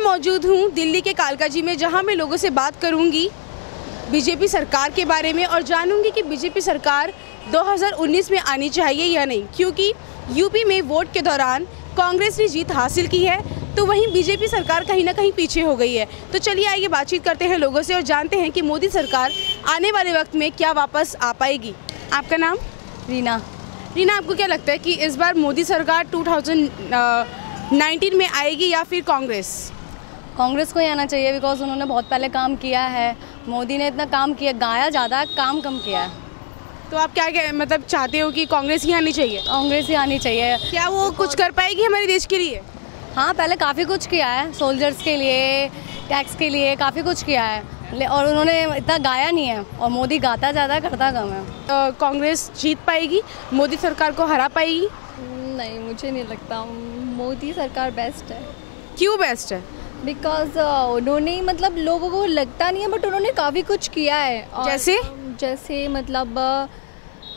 मौजूद हूँ दिल्ली के कालकाजी में, जहाँ मैं लोगों से बात करूँगी बीजेपी सरकार के बारे में और जानूँगी कि बीजेपी सरकार 2019 में आनी चाहिए या नहीं, क्योंकि यूपी में वोट के दौरान कांग्रेस ने जीत हासिल की है तो वहीं बीजेपी सरकार कहीं ना कहीं पीछे हो गई है। तो चलिए आइए बातचीत करते हैं लोगों से और जानते हैं कि मोदी सरकार आने वाले वक्त में क्या वापस आ पाएगी। आपका नाम? रीना। रीना, आपको क्या लगता है कि इस बार मोदी सरकार 2019 में आएगी या फिर कांग्रेस? कांग्रेस को ही आना चाहिए, बिकॉज उन्होंने बहुत पहले काम किया है। मोदी ने इतना काम किया, गाया ज़्यादा, काम कम किया है। तो आप क्या मतलब चाहते हो कि कांग्रेस ही आनी चाहिए? कांग्रेस ही आनी चाहिए। क्या वो कुछ कर पाएगी हमारे देश के लिए? हाँ, पहले काफ़ी कुछ किया है, सोल्जर्स के लिए, टैक्स के लिए काफ़ी कुछ किया है, और उन्होंने इतना गाया नहीं है। और मोदी गाता ज़्यादा, करता कम है। कांग्रेस जीत पाएगी, मोदी सरकार को हरा पाएगी? नहीं, मुझे नहीं लगता। मोदी सरकार बेस्ट है। क्यों बेस्ट है? बिकॉज उन्होंने मतलब लोगों को लगता नहीं है बट उन्होंने काफ़ी कुछ किया है। जैसे मतलब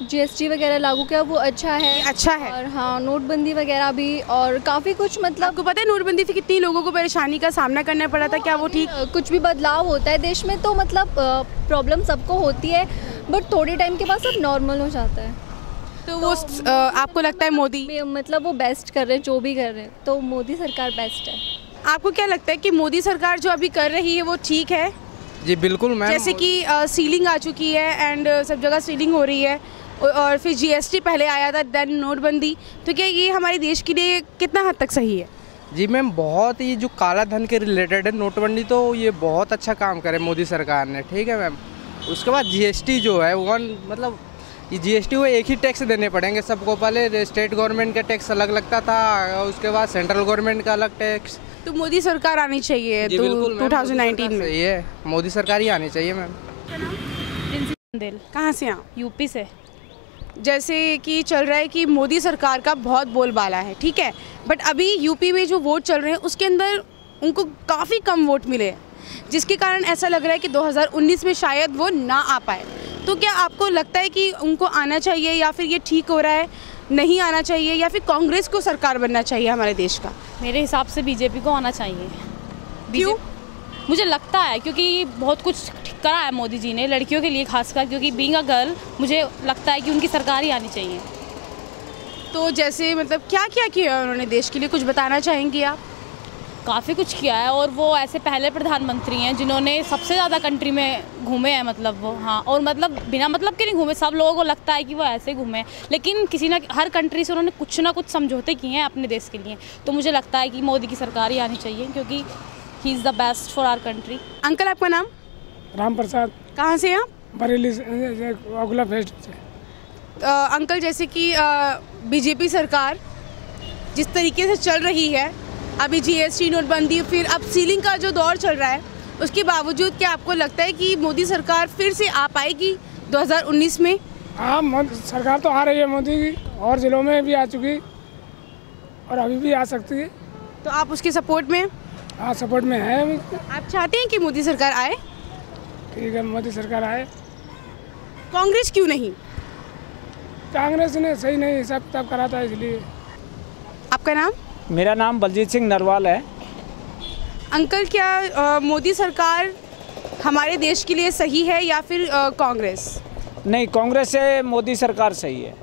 जीएसटी वगैरह लागू किया, वो अच्छा है। और हाँ, नोटबंदी वगैरह भी, और काफ़ी कुछ मतलब। आपको पता है नोटबंदी से कितनी लोगों को परेशानी का सामना करना पड़ा था? क्या वो ठीक? कुछ भी बदलाव होता है देश में तो मतलब प्रॉब्लम सबको होती है, बट थोड़े टाइम के बाद सब नॉर्मल हो जाता है। तो वो आपको लगता है मोदी मतलब वो बेस्ट कर रहे हैं, जो भी कर रहे हैं, तो मोदी सरकार बेस्ट है। आपको क्या लगता है कि मोदी सरकार जो अभी कर रही है वो ठीक है? जी बिल्कुल मैम। जैसे कि सीलिंग आ चुकी है एंड सब जगह सीलिंग हो रही है, और फिर जीएसटी पहले आया था, देन नोटबंदी, तो क्या ये हमारे देश के लिए कितना हद तक सही है? जी मैम, बहुत ही जो काला धन के रिलेटेड है नोटबंदी, तो ये बहुत अच्छा काम करे मोदी सरकार ने, ठीक है मैम। उसके बाद जीएसटी जो है मतलब ये जीएसटी वो एक ही टैक्स देने पड़ेंगे सबको। पहले स्टेट गवर्नमेंट का टैक्स अलग लगता था, उसके बाद सेंट्रल गवर्नमेंट का अलग टैक्स। तो मोदी सरकार आनी चाहिए 2019 में? ये मोदी सरकार ही आनी चाहिए मैम। कहाँ से आप? यूपी से। जैसे कि चल रहा है कि मोदी सरकार का बहुत बोलबाला है, ठीक है, बट अभी यूपी में जो वोट चल रहे हैं उसके अंदर उनको काफ़ी कम वोट मिले हैं, जिसके कारण ऐसा लग रहा है कि 2019 में शायद वो ना आ पाए। तो क्या आपको लगता है कि उनको आना चाहिए, या फिर ये ठीक हो रहा है, नहीं आना चाहिए, या फिर कांग्रेस को सरकार बनना चाहिए हमारे देश का? मेरे हिसाब से बीजेपी को आना चाहिए। क्यों? मुझे लगता है क्योंकि बहुत कुछ करा है मोदी जी ने लड़कियों के लिए, खासकर क्योंकि बीइंग अ गर्ल मुझे लगता है कि उनकी सरकार ही आनी चाहिए। तो जैसे मतलब क्या क्या किया उन्होंने देश के लिए, कुछ बताना चाहेंगी आप? काफ़ी कुछ किया है, और वो ऐसे पहले प्रधानमंत्री हैं जिन्होंने सबसे ज़्यादा कंट्री में घूमे हैं, मतलब वो, हाँ, और मतलब बिना मतलब के नहीं घूमे। सब लोगों को लगता है कि वो ऐसे घूमे, लेकिन हर कंट्री से उन्होंने कुछ ना कुछ समझौते किए हैं अपने देश के लिए। तो मुझे लगता है कि मोदी की सरकार ही आनी चाहिए, क्योंकि he is the best for our country. Uncle, आपका नाम? राम प्रसाद। कहाँ से आप? बरेली से, अगला फेस्ट से। अंकल, जैसे कि बीजेपी सरकार जिस तरीके से चल रही है, अभी जीएसटी, नोटबंदी, फिर अब सीलिंग का जो दौर चल रहा है, उसके बावजूद क्या आपको लगता है कि मोदी सरकार फिर से आ पाएगी 2019 में? हाँ, सरकार तो आ रही है मोदी की, और जिलों में भी आ चुकी और अभी भी आ सकती है। तो आप उसके सपोर्ट में? हाँ, सपोर्ट में है। आप चाहते हैं कि मोदी सरकार आए? ठीक है, मोदी सरकार आए। कांग्रेस क्यों नहीं? कांग्रेस ने सही नहीं हिसाब किताब करा था, इसलिए। आपका नाम? मेरा नाम बलजीत सिंह नरवाल है। अंकल, क्या मोदी सरकार हमारे देश के लिए सही है या फिर कांग्रेस? नहीं, कांग्रेस से मोदी सरकार सही है।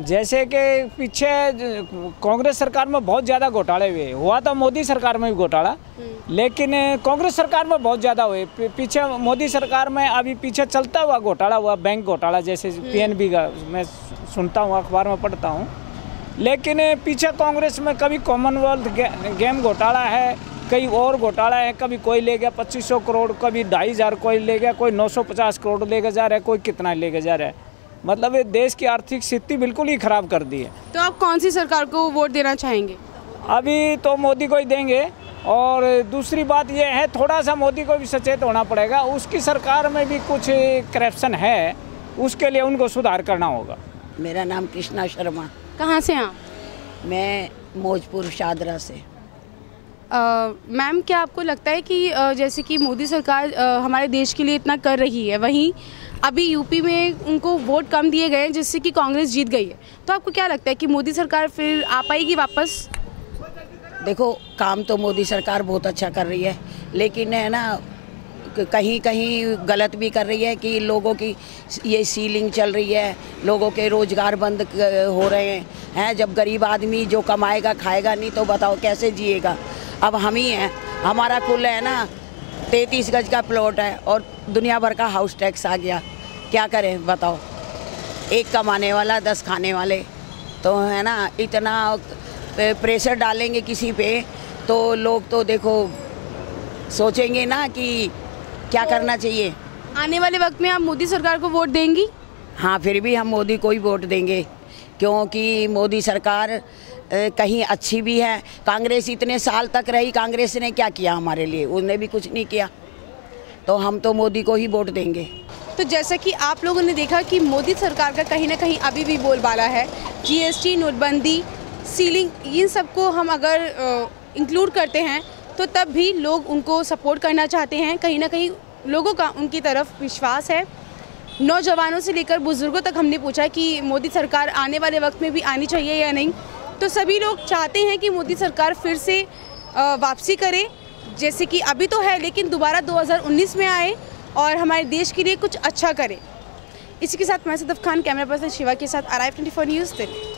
जैसे कि पीछे कांग्रेस सरकार में बहुत ज़्यादा घोटाले हुए, हुआ था मोदी सरकार में भी घोटाला, लेकिन कांग्रेस सरकार में बहुत ज़्यादा हुए। पीछे मोदी सरकार में अभी पीछे चलता हुआ घोटाला हुआ, बैंक घोटाला, जैसे पीएनबी का मैं सुनता हूँ, अखबार में पढ़ता हूँ। लेकिन पीछे कांग्रेस में कभी कॉमनवेल्थ गेम घोटाला है, कई और घोटाला है। कभी कोई ले गया 2500 करोड़, कभी 2500, कोई ले गया, कोई 950 करोड़ लेके जा रहा है, कोई कितना लेके जा रहा है। मतलब ये देश की आर्थिक स्थिति बिल्कुल ही ख़राब कर दी है। तो आप कौन सी सरकार को वोट देना चाहेंगे? अभी तो मोदी को ही देंगे। और दूसरी बात यह है, थोड़ा सा मोदी को भी सचेत होना पड़ेगा। उसकी सरकार में भी कुछ करप्शन है, उसके लिए उनको सुधार करना होगा। मेरा नाम कृष्णा शर्मा। कहाँ से आप? मैं मौजपुर शादरा से। मैम, क्या आपको लगता है कि जैसे कि मोदी सरकार हमारे देश के लिए इतना कर रही है, वहीं अभी यूपी में उनको वोट कम दिए गए जिससे कि कांग्रेस जीत गई है, तो आपको क्या लगता है कि मोदी सरकार फिर आ पाएगी वापस? देखो काम तो मोदी सरकार बहुत अच्छा कर रही है, लेकिन है ना कहीं कहीं गलत भी कर रही है कि लोगों की ये सीलिंग चल रही है, लोगों के रोज़गार बंद हो रहे हैं। जब गरीब आदमी जो कमाएगा खाएगा नहीं तो बताओ कैसे जिएगा। अब हम ही हैं, हमारा कुल है ना 33 गज का प्लॉट है और दुनिया भर का हाउस टैक्स आ गया, क्या करें बताओ। एक कमाने वाला 10 खाने वाले, तो है ना इतना प्रेशर डालेंगे किसी पे तो लोग तो देखो सोचेंगे ना कि क्या करना चाहिए। आने वाले वक्त में आप मोदी सरकार को वोट देंगी? हाँ, फिर भी हम मोदी को ही वोट देंगे, क्योंकि मोदी सरकार कहीं अच्छी भी है। कांग्रेस इतने साल तक रही, कांग्रेस ने क्या किया हमारे लिए? उसने भी कुछ नहीं किया, तो हम तो मोदी को ही वोट देंगे। तो जैसा कि आप लोगों ने देखा कि मोदी सरकार का कहीं ना कहीं अभी भी बोलबाला है। जीएसटी, नोटबंदी, सीलिंग, इन सबको हम अगर इंक्लूड करते हैं तो तब भी लोग उनको सपोर्ट करना चाहते हैं। कहीं ना कहीं लोगों का उनकी तरफ विश्वास है। नौजवानों से लेकर बुजुर्गों तक हमने पूछा कि मोदी सरकार आने वाले वक्त में भी आनी चाहिए या नहीं, तो सभी लोग चाहते हैं कि मोदी सरकार फिर से वापसी करे, जैसे कि अभी तो है, लेकिन दोबारा 2019 में आए और हमारे देश के लिए कुछ अच्छा करे। इसी के साथ मैं सदफ खान, कैमरा पर्सन शिवा के साथ, Arrive 24 न्यूज़ दिल्ली।